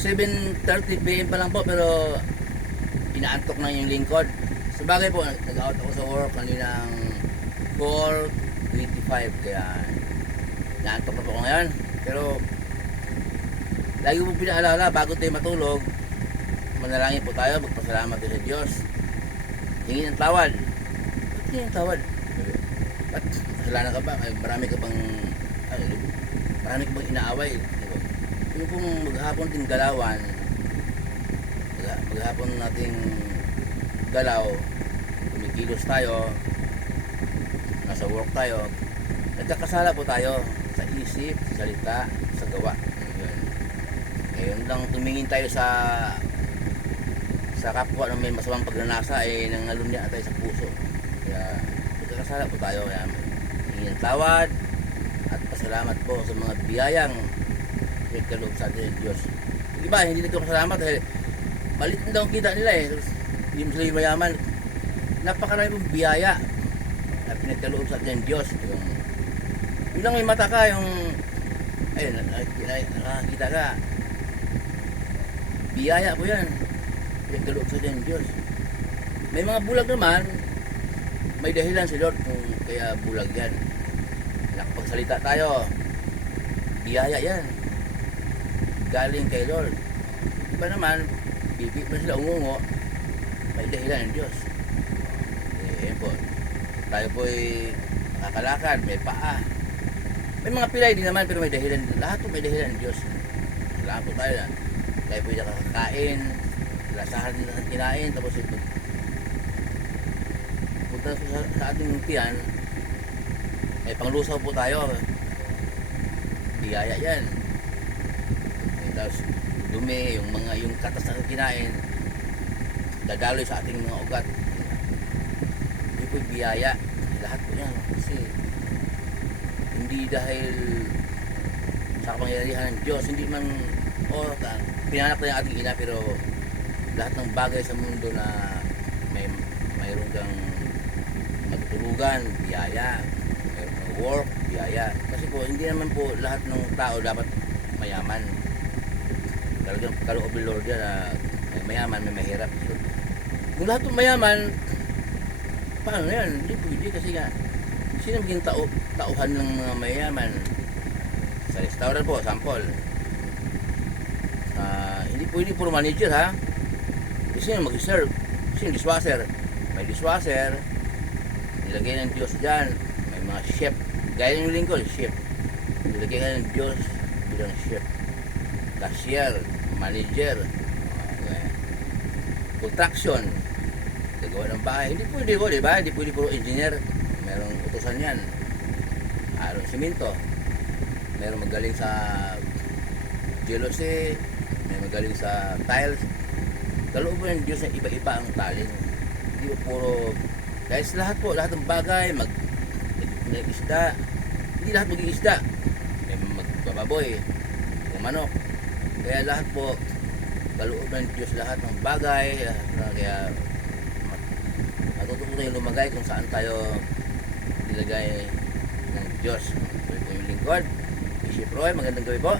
7.30 p.m. pa lang po pero inaantok na yung lingkod. Sa bagay po, nag-out ako sa work kaninang 4.25 kaya inaantok na po ako ngayon. Pero lagi po pinaalala bago tayo matulog, manalangin po tayo, magpasalamat sa Diyos. Hingi ng tawad. Ba't hingi ng tawad? Ba't kasalanan ka ba? Marami ka bang ay, marami ka bang inaaway? Di ba? Yung kung maghapon din galawan, mag- maghapon nating galaw, kumikilos tayo, nasa work tayo, nagkakasala po tayo sa isip, sa salita, sa gawa. Yun. Ngayon lang tumingin tayo sa sa kapwa na may masamang pagnanasa ay nangalunya tayo sa puso. Kaya nagkakasala po tayo. Kaya hingin ng tawad at pasalamat po sa mga biyayang pinagkaloob sa atin ng Diyos. Yung Iba, hindi nagkapasalamat dahil malit na daw kita nila eh. Tapos, hindi mo sila mayaman. Napakarami pong biyaya na pinagkaloob sa atin ng Diyos. Yung, yun lang may mata ka, yung ayun, nakakita ka. Biyaya po yan. Pinagkaloob sa atin ng Diyos. May mga bulag naman, may dahilan si Lord kung kaya bulag yan. Nakapagsalita tayo, biyaya yan. Galing kay Lord. Iba naman, bibig mo sila umungo, may dahilan ng Diyos. Eh, po. Tayo po ay nakakalakad, may paa. May mga pilay din naman, pero may dahilan. Lahat po may dahilan ng Diyos. Lahat po tayo na. Tayo po ay nakakakain, lasahan ng kinain, tapos ito. Punta sa, sa ating tiyan, ay panglusaw po tayo. Biyaya yan. Tapos dumi, yung mga yung katas na kinain, dadaloy sa ating mga ugat. Hindi po biyaya. Lahat po yan. Kasi hindi dahil sa kapangyarihan ng Diyos, hindi man o pinanak na yung ating ina pero lahat ng bagay sa mundo na may mayroon kang magtulugan, biyaya, mayroon kang work, biyaya. Kasi po, hindi naman po lahat ng tao dapat mayaman. Talagang kaloob ng Lord na may mayaman, may mahirap. So, kung lahat ng mayaman, paano yan? Hindi pwede kasi nga, sino maging tao, tauhan ng mga mayaman? Sa restaurant po, sample. Ah, hindi pwede puro manager ha. Kasi sino mag-serve? Sino dishwasher? May dishwasher, nilagay ng Diyos dyan. May mga chef. Gaya ng lingkod, chef. Nilagay ng Diyos bilang chef. Cashier, manager, construction, gagawa ng bahay. Hindi pwede po, di ba? Hindi pwede puro engineer. Merong utusan yan. Aron simento. Merong magaling sa jealousy. May magaling sa tiles. Kaloob po ng Diyos na iba-iba ang talent. Hindi po puro sa lahat po, lahat ng bagay, mag, mag isda, hindi lahat maging isda. May magbababoy, manok. Kaya lahat po, kaloob ng Diyos lahat ng bagay, na, kaya mat- matuto po tayo lumagay kung saan tayo nilagay ng Diyos. Ito yung lingkod. Bishop Roy, magandang gabi po.